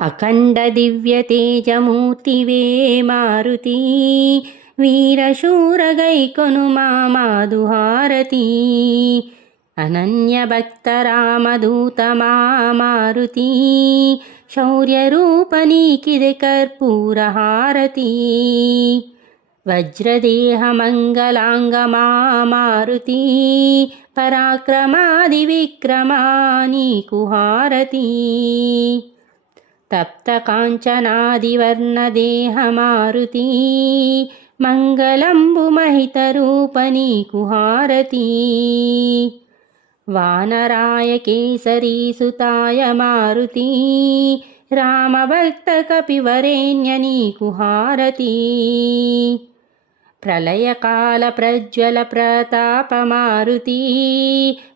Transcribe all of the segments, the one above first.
అఖండ దివ్య తేజమూర్తివే మారుతి, వీరశూరగైకొను మా మాధుహారతి. అనన్య భక్త రామదూత మా మారుతి, శౌర్యరూప నీకిదే కర్పూర హారతి. వజ్రదేహ మంగళాంగ మా మారుతి, పరాక్రమాది విక్రమా నీకు హారతి. తప్త కాంచనాదివర్ణ దేహ మారుతి, మంగళంబు మహిత రూప నీకు హారతి. వానరాయ కేసరీ సుతాయ మారుతి, రామభక్త కపివరేణ్య నీకు హారతి. ప్రళయకాల ప్రజ్వల ప్రతాప మారుతి,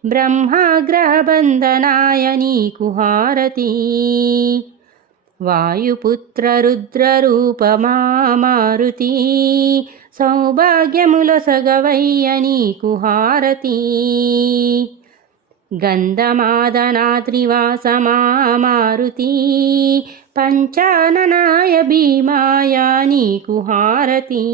బ్రహ్మాగ్రహ బంధనాయ నీకు హారతి. వాయుపుత్ర రుద్రరూప మా మారుతి, సౌభాగ్యములొసగవయ్య నీకు హారతి. గంధమాదనాద్రివాస మా మారుతి, పంచాననాయ భీమాయ నీకు హారతి.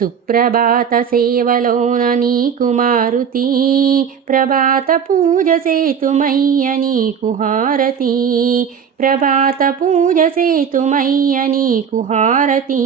సుప్రభాత సేవలోన నీకు మారుతి, ప్రభాత పూజ సేతుమయ్య నీకు హారతి. ప్రభాత పూజ సేతుమయ్య నీకు హారతి.